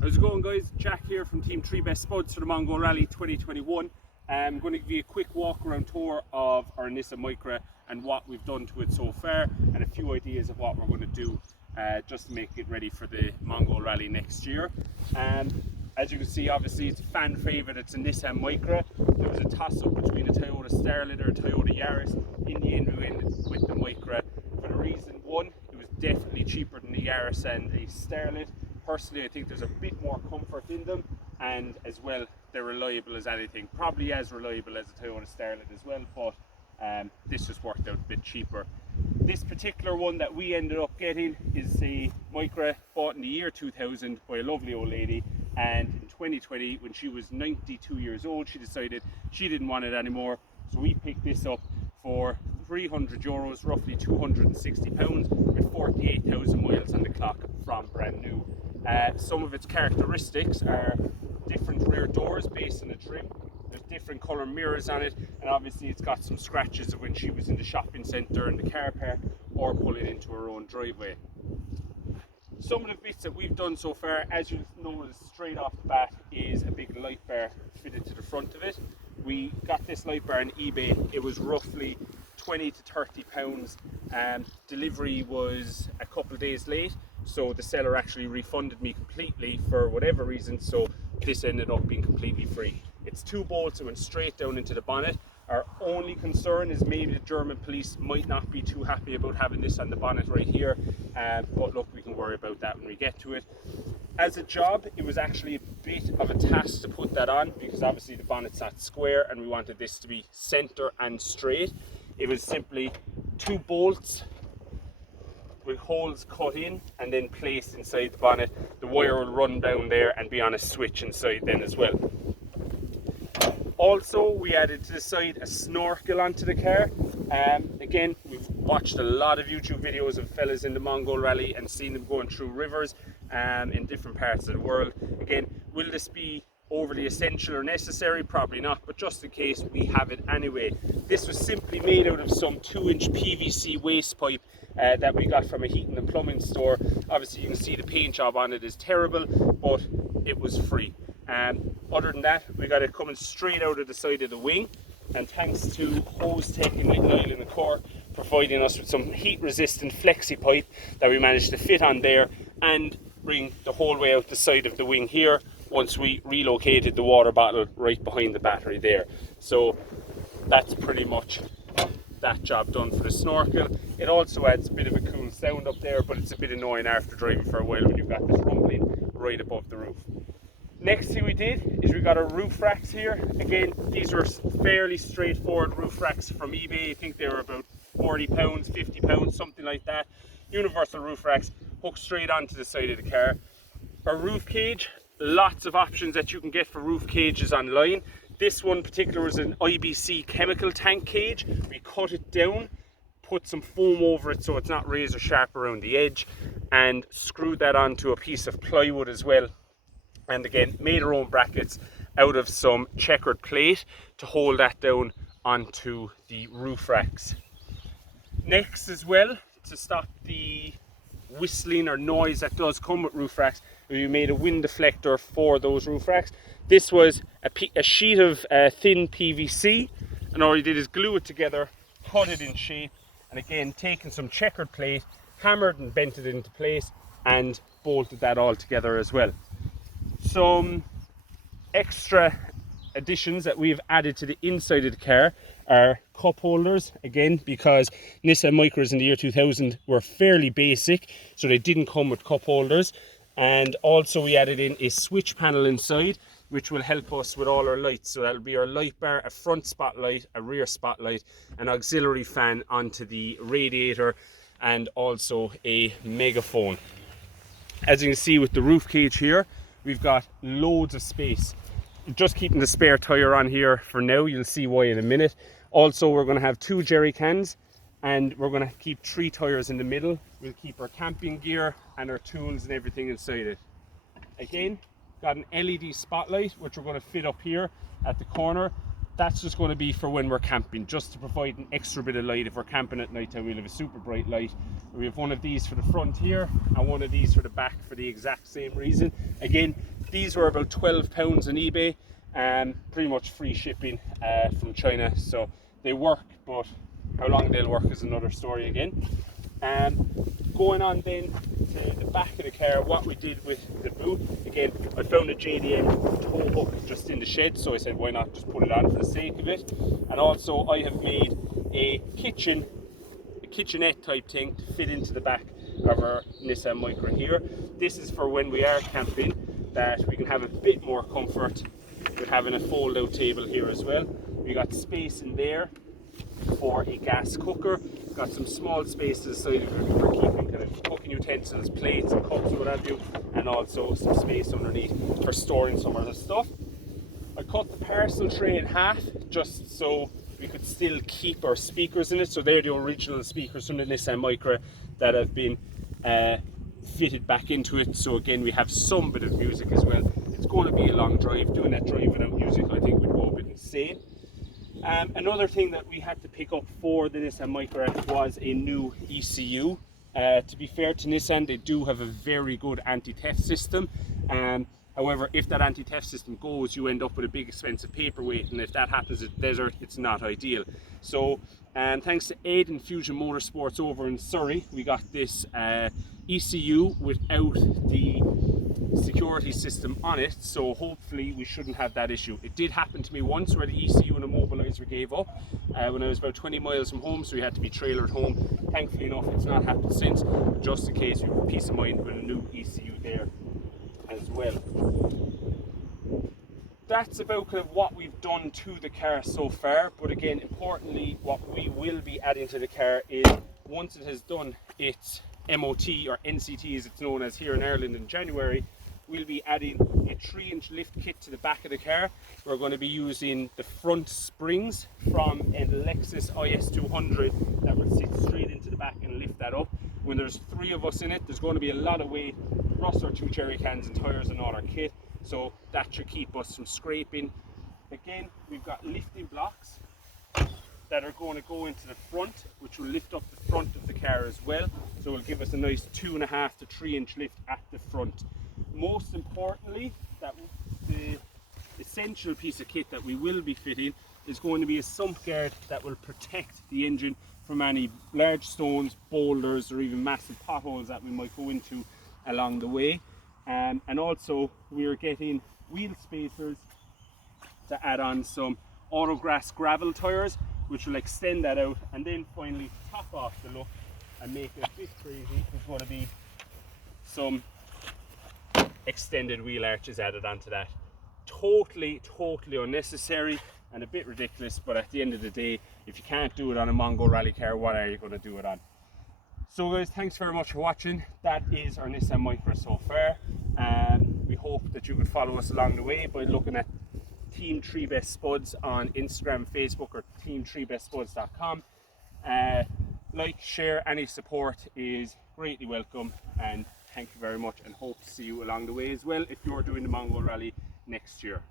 How's it going, guys? Jack here from Team 3 Best Spuds for the Mongol Rally 2021. I'm going to give you a quick walk around tour of our Nissan Micra and what we've done to it so far, and a few ideas of what we're going to do just to make it ready for the Mongol Rally next year. As you can see, obviously it's a fan favourite. It's a Nissan Micra. There was a toss-up between a Toyota Starlet or a Toyota Yaris. In the end we went with the Micra for the reason, one, it was definitely cheaper than the Yaris and the Starlet. Personally, I think there's a bit more comfort in them, and as well, they're reliable as anything. Probably as reliable as a Toyota Starlet as well, but this just worked out a bit cheaper. This particular one that we ended up getting is a Micra bought in the year 2000 by a lovely old lady, and in 2020, when she was 92 years old, she decided she didn't want it anymore. So we picked this up for €300, roughly £260, with 48,000 miles on the clock from brand new. Some of its characteristics are different rear doors based on the trim. There's different colour mirrors on it, and obviously it's got some scratches of when she was in the shopping centre, in the car park, or pulling into her own driveway. Some of the bits that we've done so far, as you notice straight off the bat, is a big light bar fitted to the front of it. We got this light bar on eBay. It was roughly 20 to 30 pounds. Delivery was a couple of days late, so the seller actually refunded me completely for whatever reason, so this ended up being completely free. It's two bolts that went straight down into the bonnet. Our only concern is maybe the German police might not be too happy about having this on the bonnet right here, but look, we can worry about that when we get to it. As a job, it was actually a bit of a task to put that on, because obviously the bonnet's not square and we wanted this to be centre and straight. It was simply two bolts with holes cut in and then placed inside the bonnet. The wire will run down there and be on a switch inside then as well. Also, we added to the side a snorkel onto the car. Again, we've watched a lot of YouTube videos of fellas in the Mongol Rally and seen them going through rivers in different parts of the world. Again, will this be overly essential or necessary? Probably not, but just in case, we have it anyway. This was simply made out of some 2-inch PVC waste pipe that we got from a heating and plumbing store. Obviously you can see the paint job on it is terrible, but it was free. Other than that, we got it coming straight out of the side of the wing, and thanks to Hose Tech in Little in the core providing us with some heat resistant flexi pipe that we managed to fit on there and bring the whole way out the side of the wing here, once we relocated the water bottle right behind the battery there. So that's pretty much that job done for the snorkel. It also adds a bit of a cool sound up there, but it's a bit annoying after driving for a while when you've got this rumbling right above the roof. Next thing we did is we got our roof racks here. Again, these were fairly straightforward roof racks from eBay. I think they were about £40, £50, something like that. Universal roof racks hooked straight onto the side of the car. Our roof cage, lots of options that you can get for roof cages online. This one in particular was an IBC chemical tank cage. We cut it down, put some foam over it so it's not razor sharp around the edge, and screwed that onto a piece of plywood as well. And again, made our own brackets out of some checkered plate to hold that down onto the roof racks. Next as well, to stop the whistling or noise that does come with roof racks, we made a wind deflector for those roof racks. This was a sheet of thin PVC, and all you did is glue it together, cut it in shape, and again taken some checkered plate, hammered and bent it into place, and bolted that all together as well. Some extra additions that we've added to the inside of the car are cup holders, again because Nissan Micras in the year 2000 were fairly basic, so they didn't come with cup holders. And also we added in a switch panel inside, which will help us with all our lights. So that'll be our light bar, a front spotlight, a rear spotlight, an auxiliary fan onto the radiator, and also a megaphone. As you can see with the roof cage here, we've got loads of space. Just keeping the spare tyre on here for now, you'll see why in a minute. Also, we're going to have 2 jerry cans, and we're going to keep 3 tyres in the middle. We'll keep our camping gear and our tools and everything inside it. Again, got an LED spotlight which we're going to fit up here at the corner. that's just going to be for when we're camping, just to provide an extra bit of light. If we're camping at night time, we'll have a super bright light. We have one of these for the front here and one of these for the back for the exact same reason. Again, these were about £12 on eBay and pretty much free shipping from China, so they work, but how long they'll work is another story again. Going on then to the back of the car, what we did with the boot, again, I found a JDM tow hook just in the shed, so I said why not just put it on for the sake of it. And also I have made a kitchenette type thing to fit into the back of our Nissan Micra here. This is for when we are camping, that we can have a bit more comfort with having a fold out table here as well. We got space in there for a gas cooker, got some small space to the side of it for keeping kind of cooking utensils, plates and cups or what have you, and also some space underneath for storing some of the stuff. I cut the parcel tray in half just so we could still keep our speakers in it. So they're the original speakers from the Nissan Micra that have been fitted back into it. So again, we have some bit of music as well. It's going to be a long drive. Doing that drive without music, I think would go a bit insane. Another thing that we had to pick up for the Nissan Micra was a new ECU. To be fair to Nissan, they do have a very good anti-theft system. However, if that anti-theft system goes, you end up with a big expensive paperweight, and if that happens in the desert, it's not ideal. So thanks to Ed and Fusion Motorsports over in Surrey, we got this ECU without the security system on it, so hopefully we shouldn't have that issue. It did happen to me once where the ECU and immobilizer gave up when I was about 20 miles from home, so we had to be trailered home. Thankfully enough, it's not happened since, but just in case, we have peace of mind with a new ECU there as well. That's about kind of what we've done to the car so far, but again, importantly, what we will be adding to the car is, once it has done its MOT, or NCT as it's known as here in Ireland, in January, we'll be adding a 3-inch lift kit to the back of the car. We're going to be using the front springs from a Lexus IS200 that will sit straight into the back and lift that up. When there's 3 of us in it, there's going to be a lot of weight, plus our 2 jerry cans and tyres and all our kit, so that should keep us from scraping. Again, we've got lifting blocks that are going to go into the front, which will lift up the front of the car as well, so it will give us a nice 2.5 to 3-inch lift at the front. Most importantly, that the essential piece of kit that we will be fitting is going to be a sump guard that will protect the engine from any large stones, boulders, or even massive potholes that we might go into along the way. And also we are getting wheel spacers to add on some autograss gravel tyres, which will extend that out, and then finally top off the look and make it a bit crazy. There's going to be some extended wheel arches added onto that. Totally unnecessary and a bit ridiculous, but at the end of the day, if you can't do it on a Mongol Rally car, what are you going to do it on? So guys, thanks very much for watching. That is our Nissan Micra so far, and we hope that you could follow us along the way by looking at Team 3 Best Spuds on Instagram, Facebook, or team3bestspuds.com. Like, share, any support is greatly welcome, and thank you very much, and hope to see you along the way as well if you're doing the Mongol Rally next year.